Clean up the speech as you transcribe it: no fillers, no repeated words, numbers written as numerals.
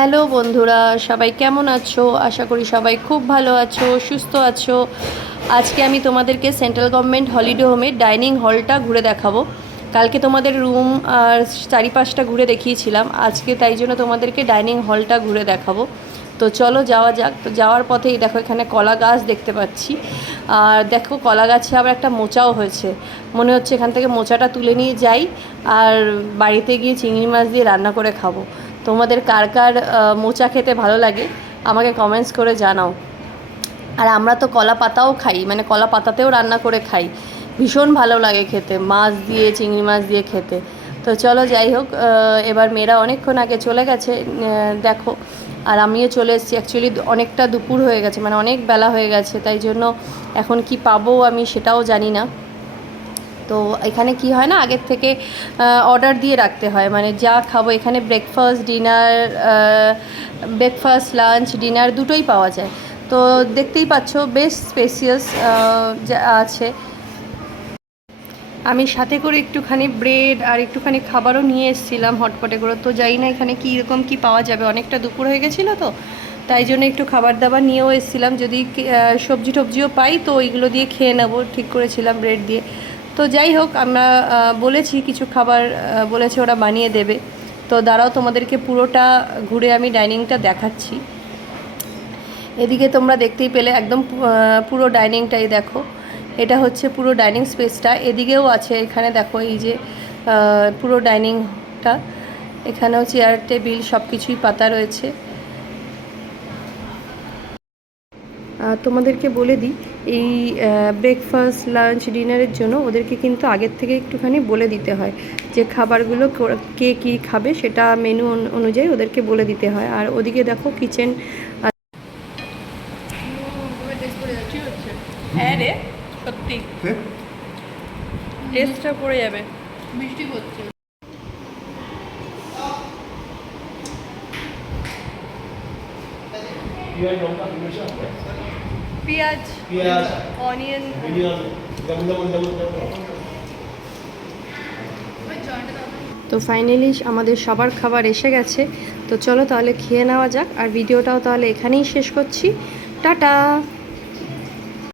Hello বন্ধুরা, সবাই কেমন আছো? আশা করি সবাই খুব ভালো আছো, সুস্থ আছো। আজকে আমি তোমাদেরকে সেন্ট্রাল গভর্নমেন্ট হলিডে হোমের ডাইনিং হলটা ঘুরে দেখাবো। কালকে তোমাদের রুম আর চারিপাশটা ঘুরে দেখিয়েছিলাম, আজকে তাই জন্য তোমাদেরকে ডাইনিং হলটা ঘুরে দেখাবো। তো চলো যাওয়া যাক। তো যাওয়ার পথেই দেখো এখানে কলা গাছ দেখতে পাচ্ছি, আর দেখো কলা গাছে আবার একটা মোচাও হয়েছে। মনে হচ্ছে এখান থেকে মোচাটা তুলে নিয়ে যাই আর বাড়িতে গিয়ে চিংড়ি মাছ দিয়ে রান্না করে খাবো। তোমাদের কার কার মোচা খেতে ভালো লাগে আমাকে কমেন্টস করে জানাও। আর আমরা তো কলা পাতাও খাই, মানে কলা পাতাতেও রান্না করে খাই, ভীষণ ভালো লাগে খেতে, মাছ দিয়ে চিংড়ি মাছ দিয়ে খেতে। তো চলো যাই হোক, এবার মেয়েরা অনেকক্ষণ আগে চলে গেছে দেখো, আর আমিও চলে এসেছি। অ্যাকচুয়ালি অনেকটা দুপুর হয়ে গেছে, মানে অনেক বেলা হয়ে গেছে, তাই জন্য এখন কি পাবো আমি সেটাও জানি না। তো এখানে কি হয় না, আগের থেকে অর্ডার দিয়ে রাখতে হয়, মানে যা খাবো এখানে ব্রেকফাস্ট লাঞ্চ ডিনার দুটোই পাওয়া যায়। তো দেখতেই পাচ্ছ বেশ স্পেসিয়াস যা আছে। আমি সাথে করে একটুখানি ব্রেড আর একটুখানি খাবারও নিয়ে এসেছিলাম হটপটে করে। তো যাই না এখানে কীরকম কী পাওয়া যাবে, অনেকটা দুপুর হয়ে গেছিলো তো, তাই জন্য একটু খাবার দাবার নিয়েও এসেছিলাম, যদি সবজি টবজিও পাই তো ওইগুলো দিয়ে খেয়ে নেবো ঠিক করেছিলাম ব্রেড দিয়ে। তো যাই হোক, আমরা বলেছি কিছু খাবার বলেছে ওরা বানিয়ে দেবে। তো দাঁড়াও তোমাদেরকে পুরোটা ঘুরে আমি ডাইনিংটা দেখাচ্ছি। এদিকে তোমরা দেখতেই পেলে একদম পুরো ডাইনিংটাই দেখো, এটা হচ্ছে পুরো ডাইনিং স্পেসটা। এদিকেও আছে, এখানে দেখো এই যে পুরো ডাইনিংটা, এখানেও চেয়ার টেবিল সব কিছুই পাতা রয়েছে। তোমাদেরকে বলে দিই, এই ব্রেকফাস্ট লাঞ্চ ডিনারের জন্য ওদেরকে কিন্তু আগের থেকে একটুখানি বলে দিতে হয় যে খাবারগুলো কে কী খাবে, সেটা মেনু অনুযায়ী ওদেরকে বলে দিতে হয়। আর ওদিকে দেখো কিচেন। হ্যাঁ রে, সত্যি টেস্টটা পড়ে যাবে, বৃষ্টি হচ্ছে। পেঁয়াজ, অনিয়ন। তো ফাইনালি আমাদের সবার খাবার এসে গেছে। তো চলো তাহলে খেয়ে নেওয়া যাক, আর ভিডিওটাও তাহলে এখানেই শেষ করছি। টাটা।